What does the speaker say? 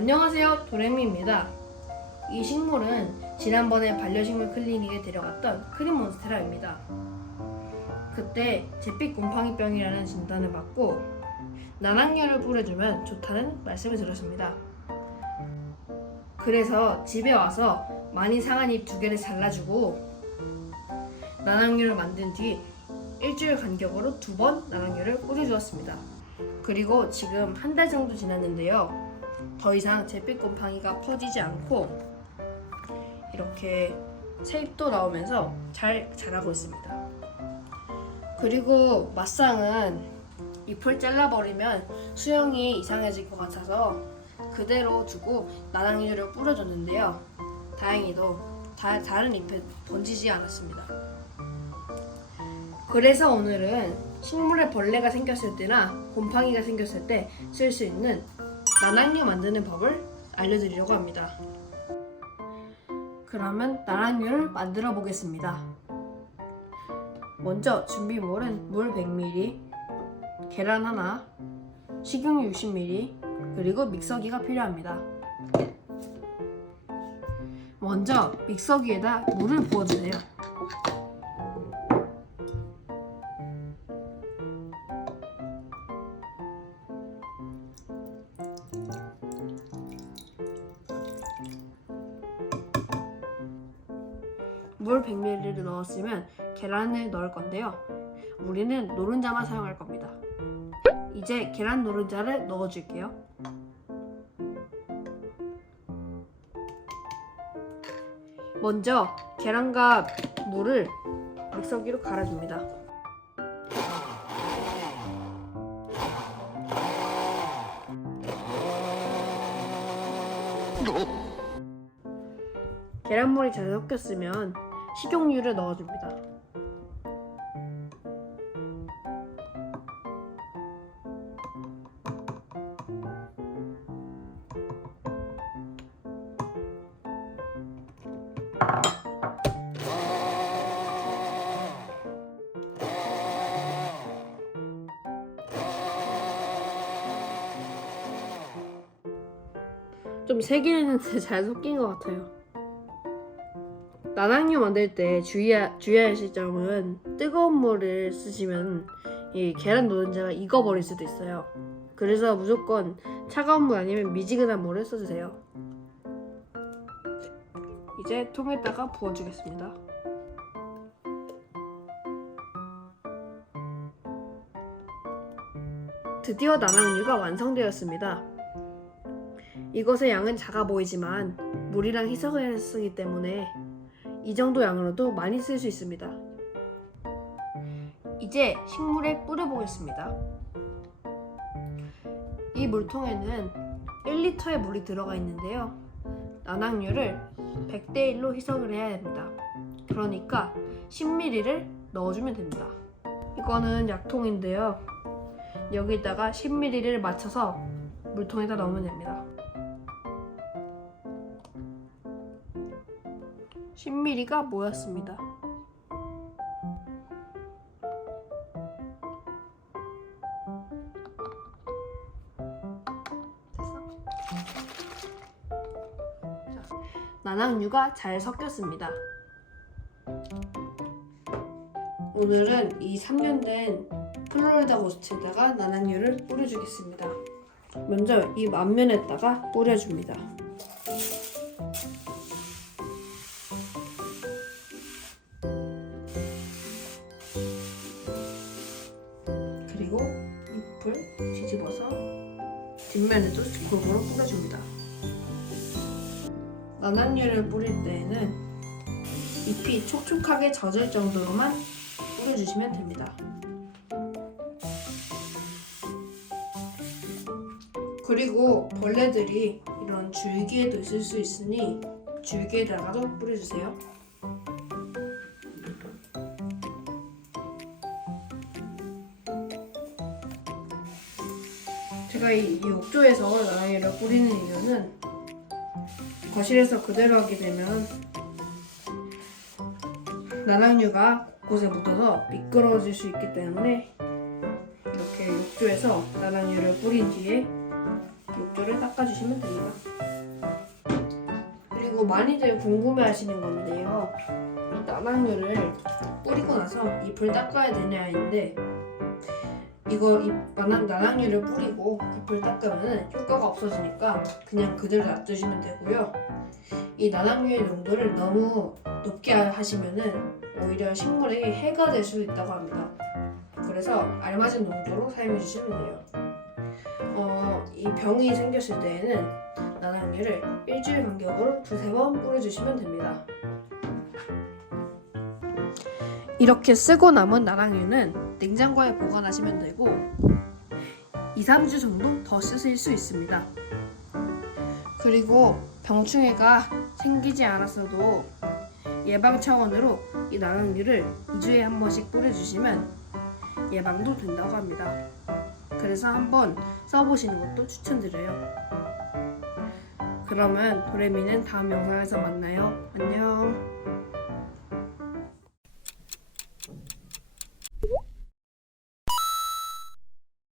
안녕하세요 도레미입니다. 이 식물은 지난번에 반려식물 클리닉에 데려갔던 크림몬스테라입니다. 그때 잿빛 곰팡이병이라는 진단을 받고 난황류를 뿌려주면 좋다는 말씀을 들었습니다. 그래서 집에 와서 많이 상한 잎 두 개를 잘라주고 난황류를 만든 뒤 일주일 간격으로 두번 난황류를 뿌려주었습니다. 그리고 지금 한 달 정도 지났는데요 더 이상 잿빛 곰팡이가 퍼지지 않고 이렇게 새잎도 나오면서 잘 자라고 있습니다. 그리고 맛상은 잎을 잘라버리면 수영이 이상해질 것 같아서 그대로 두고 나랑이를 뿌려줬는데요. 다행히도 다, 다른 잎에 번지지 않았습니다. 그래서 오늘은 식물에 벌레가 생겼을 때나 곰팡이가 생겼을 때 쓸 수 있는 나랑류 만드는 법을 알려드리려고 합니다. 그러면 나랑류를 만들어 보겠습니다. 먼저 준비물은 물 100ml, 계란 하나, 식용유 60ml, 그리고 믹서기가 필요합니다. 먼저 믹서기에다 물을 부어주세요. 물 100ml를 넣었으면 계란을 넣을 건데요. 우리는 노른자만 사용할 겁니다. 이제 계란 노른자를 넣어줄게요. 먼저 계란과 물을 믹서기로 갈아줍니다. 계란물이 잘 섞였으면 식용유를 넣어줍니다. 좀 세긴 했는데 잘 섞인 것 같아요. 난황류 만들 때 주의하, 주의하실 점은 뜨거운 물을 쓰시면 이 계란 노른자가 익어버릴 수도 있어요. 그래서 무조건 차가운 물 아니면 미지근한 물을 써주세요. 이제 통에다가 부어주겠습니다. 드디어 난황류가 완성되었습니다. 이것의 양은 작아 보이지만 물이랑 희석을 쓰기 때문에 이 정도 양으로도 많이 쓸 수 있습니다. 이제 식물에 뿌려보겠습니다. 이 물통에는 1리터의 물이 들어가 있는데요. 난황류를 100대 1로 희석을 해야 됩니다. 그러니까 10ml를 넣어주면 됩니다. 이거는 약통인데요. 여기다가 10ml를 맞춰서 물통에다 넣으면 됩니다. 10ml가 모였습니다. 자, 난황류가 잘 섞였습니다. 오늘은 이 3년 된 플로리다 고스트에다가 난황류를 뿌려주겠습니다. 먼저 이 앞면에다가 뿌려줍니다. 잎을 뒤집어서 뒷면에도 골고루 뿌려줍니다. 난황류를 뿌릴 때에는 잎이 촉촉하게 젖을 정도로만 뿌려주시면 됩니다. 그리고 벌레들이 이런 줄기에도 있을 수 있으니 줄기에다가도 뿌려주세요. 제가 이, 이 욕조에서 나랑이를 뿌리는 이유는 거실에서 그대로 하게 되면 나랑류가 곳곳에 묻어서 미끄러워질 수 있기 때문에 이렇게 욕조에서 나랑류를 뿌린 뒤에 욕조를 닦아주시면 됩니다. 그리고 많이들 궁금해 하시는 건데요. 이 나당류를 뿌리고 나서 잎을 닦아야 되냐인데 이거 잎 나당- 나당류를 뿌리고 잎을 닦으면 효과가 없어지니까 그냥 그대로 놔두시면 되고요. 이 나당류의 농도를 너무 높게 하시면은 오히려 식물에 해가 될 수도 있다고 합니다. 그래서 알맞은 농도로 사용해 주시면 돼요. 어, 이 병이 생겼을 때에는 나당류를 일주일 간격으로 두세 번 뿌려주시면 됩니다. 이렇게 쓰고 남은 나랑류는 냉장고에 보관하시면 되고 2, 3주 정도 더 쓰실 수 있습니다. 그리고 병충해가 생기지 않았어도 예방 차원으로 이 나랑류를 2주에 한 번씩 뿌려주시면 예방도 된다고 합니다. 그래서 한번 써보시는 것도 추천드려요. 그러면 도레미는 다음 영상에서 만나요. 안녕.